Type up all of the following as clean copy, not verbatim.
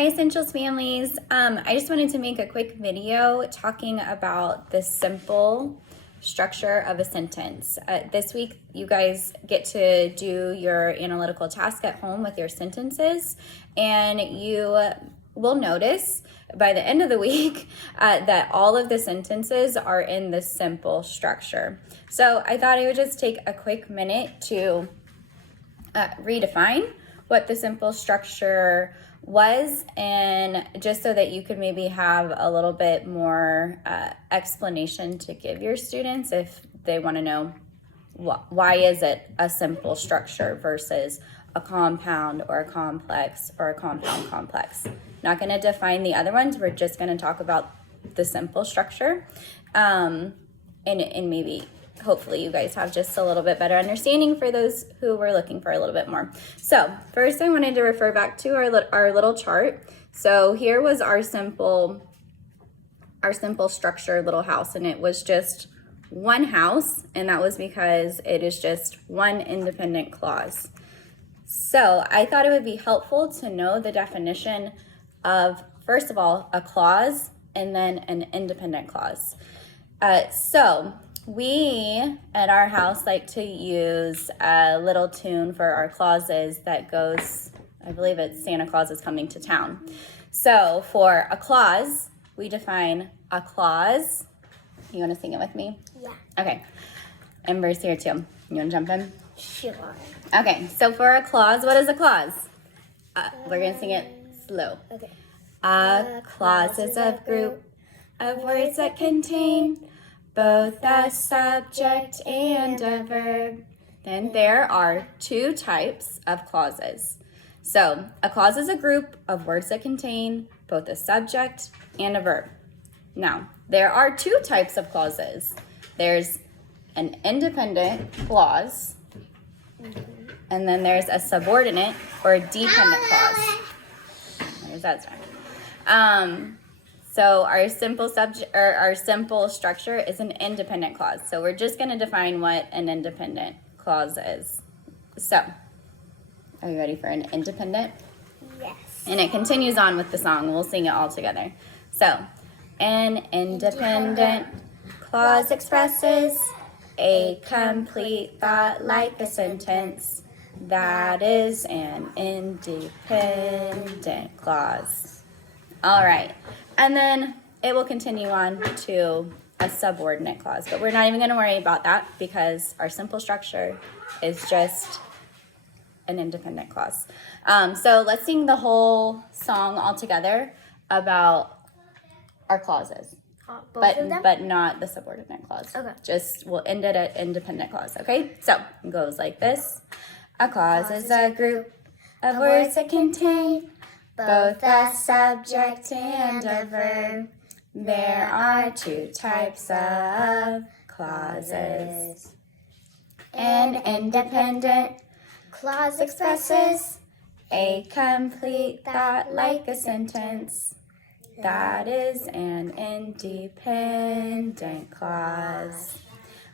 Hi, Essentials families. I just wanted to make a quick video talking about the simple structure of a sentence. This week, you guys get to do your analytical task at home with your sentences, and you will notice by the end of the week that all of the sentences are in the simple structure. So I thought I would just take a quick minute to redefine what the simple structure was, and just so that you could maybe have a little bit more explanation to give your students if they want to know why is it a simple structure versus a compound or a complex or a compound complex. Not going to define the other ones. We're just going to talk about the simple structure, and maybe hopefully you guys have just a little bit better understanding for those who were looking for a little bit more. So first I wanted to refer back to our little chart. So here was our simple structure little house, and it was just one house, and that was because it is just one independent clause. So I thought it would be helpful to know the definition of, first of all, a clause and then an independent clause. So we at our house like to use a little tune for our clauses that goes, I believe it's Santa Claus is coming to town. So for a clause, we define a clause. You want to sing it with me? Yeah. Okay. Ember's here too. You want to jump in? Sure. Okay, so for a clause, what is a clause? We're going to sing it slow. Okay. A clause is a group of words that contain both a subject and a verb. Then there are two types of clauses. So a clause is a group of words that contain both a subject and a verb. Now, there are two types of clauses. There's an independent clause, and then there's a subordinate or a dependent clause. There's that one. So our simple structure is an independent clause. So we're just going to define what an independent clause is. So, are you ready for an independent? Yes. And it continues on with the song. We'll sing it all together. So, an independent clause expresses a complete thought like a sentence. That is an independent clause. All right. And then it will continue on to a subordinate clause. But we're not even going to worry about that because our simple structure is just an independent clause. So let's sing the whole song all together about our clauses. Both of them? But not the subordinate clause. Okay. Just we'll end it at independent clause, okay? So it goes like this. A clause is a group of words that contain both a subject and a verb. There are two types of clauses. An independent clause expresses a complete thought like a sentence. That is an independent clause.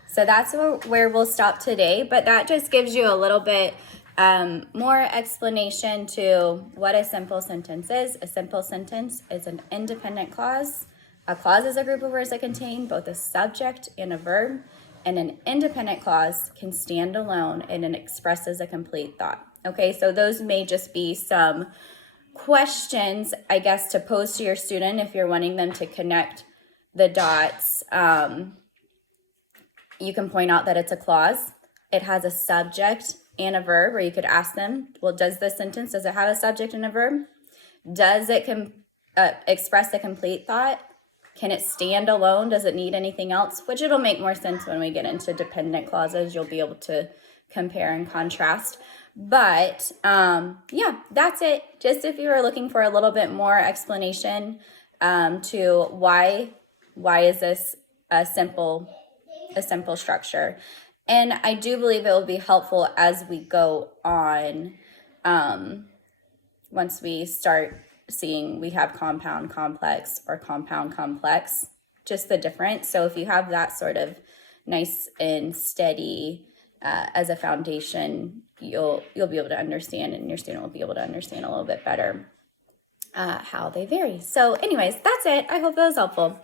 So that's where we'll stop today, but that just gives you a little bit more explanation to what a simple sentence is. A simple sentence is an independent clause. A clause is a group of words that contain both a subject and a verb, and an independent clause can stand alone and it expresses a complete thought. Okay, so those may just be some questions, I guess, to pose to your student if you're wanting them to connect the dots. You can point out that it's a clause. It has a subject and a verb, or you could ask them, well, does it have a subject and a verb? Does it express a complete thought? Can it stand alone? Does it need anything else? Which it'll make more sense when we get into dependent clauses. You'll be able to compare and contrast. But yeah, that's it. Just if you were looking for a little bit more explanation to why is this a simple structure. And I do believe it will be helpful as we go on. Once we start seeing we have compound complex or compound complex, just the difference. So if you have that sort of nice and steady as a foundation, you'll be able to understand, and your student will be able to understand a little bit better how they vary. So anyways, that's it. I hope that was helpful.